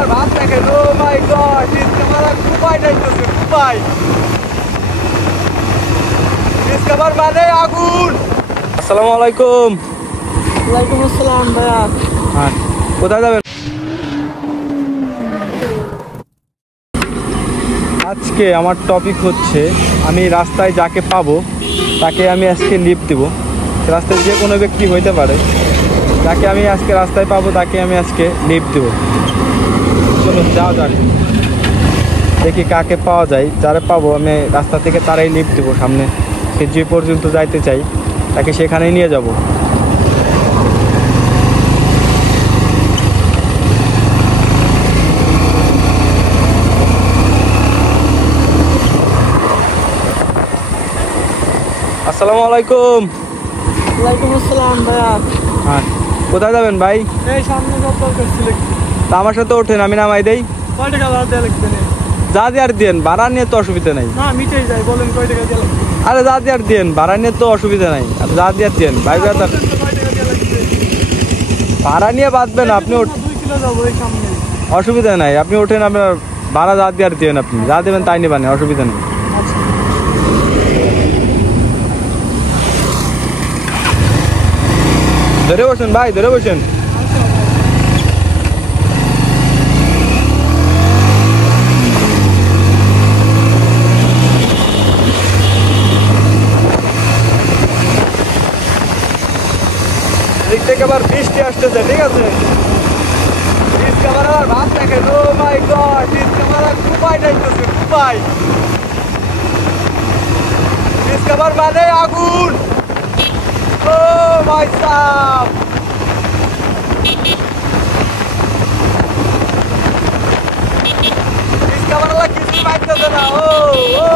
ক্যামেরার ভাত দেখেন। ও মাই গড, ডিসকভার খুবই ডাইতেছে, খুবই ডিসকভার মানে আগুন। আসসালামু আলাইকুম। ওয়ালাইকুম আসসালাম ভাইয়া। হ্যাঁ, কোথায় যাবেন? আজকে আমার টপিক হচ্ছে আমি রাস্তায় যাকে পাবো তাকে আমি আজকে লিফট দিব। রাস্তায় যে কোনো ব্যক্তি হইতে পারে, যাকে আমি আজকে রাস্তায় পাবো তাকে আমি আজকে লিফট দেব। চলুন যাওয়া যাক, দেখি কাকে পাওয়া যায়। যারা পাবো আমি রাস্তা থেকে তারাই লিফট দেবো। সামনে সে যে পর্যন্ত যাইতে চাই তাকে সেখানেই নিয়ে যাব। আসসালামু আলাইকুম। ওয়ালাইকুম আসসালাম ভাইয়া। হ্যাঁ, কোথায় যাবেন ভাই? এই সামনে জব্বর করছিল। তা আমার সাথে ওঠেন, আমি নামাই দেই। কয় টাকা ভাড়া দেওয়া লাগবে? যা দিয়ে আর দেন, ভাড়া নিয়ে তো অসুবিধা নাই। না মিটেই যায়, বলেন কয় টাকা দেওয়া লাগবে? আরে যা দিয়ে আর দেন, ভাড়া নিয়ে তো অসুবিধা নাই। আপনি যা দিয়ে আর দেন ভাই। কয় টাকা দেওয়া লাগবে? ভাড়া নিয়ে বাঁচবেন আপনি। 2 কিলো যাবো এই সামনে। অসুবিধা নাই, আপনি ওঠেন। আপনার ভাড়া যা দিয়ে আর দেন, আপনি যা দেবেন তাই নেবেন, অসুবিধা নেই। আচ্ছা ধরে বসেন ভাই, ধরে বসেন। দিক থেকে আবার বৃষ্টি আসতেছে, ঠিক আছে? ডিসকভার আবার ভাত দেখেন। ও মাই গড, ডিসকভার খুবই ডাইতেছে, খুবই ডিসকভার মানে আগুন। ও মাই সাব, ডিসকভার ওলা কিছু পাইতেছে না। ও ও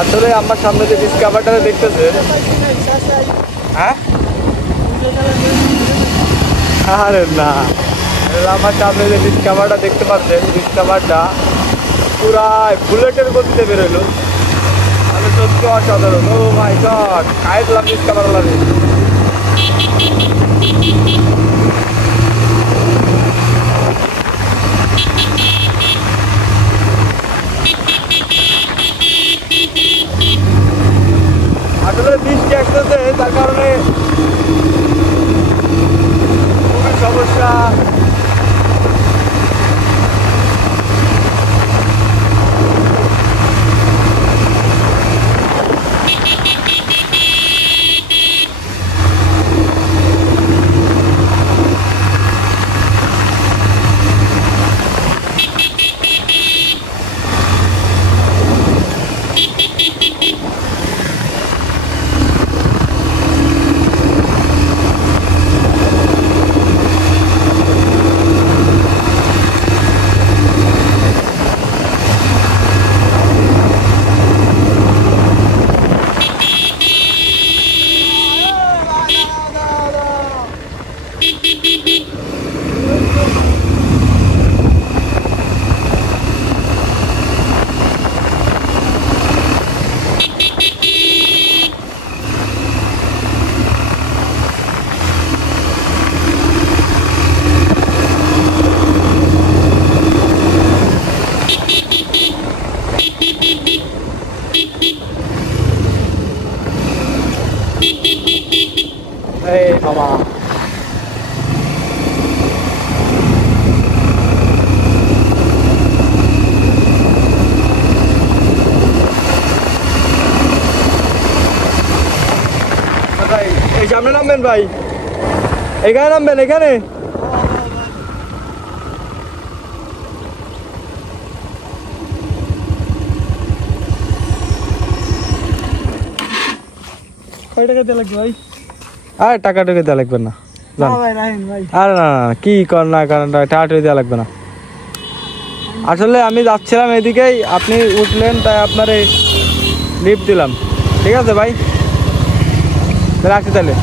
আসলে আমার সামনে যে ডিসকভারটা দেখতেছে, হ্যাঁ আরে না, আমার সামনে যে ডিসকভারটা দেখতে পাচ্ছেন, ডিসকভারটা পুরাই বুলেটের গতিতে বেরোলো। আমি সত্যি অসাধারণ। ও মাই গড, খাই দিলাম ডিসকভার লাগে। আসলে বৃষ্টি আসতেছে, তার কারণে খুবই সমস্যা। এই বাবা, এই সামনে নামবেন ভাই, এখানে নামবেন, এখানে। কয় টাকা দেওয়া লাগবে ভাই? আর টাকা টুকে দেওয়া লাগবে না। আরে না, কি কর না কারণ টাকা টুকে দেওয়া লাগবে না। আসলে আমি যাচ্ছিলাম এদিকেই, আপনি উঠলেন তাই আপনার লিফট দিলাম। ঠিক আছে ভাই, রাখছি তাহলে।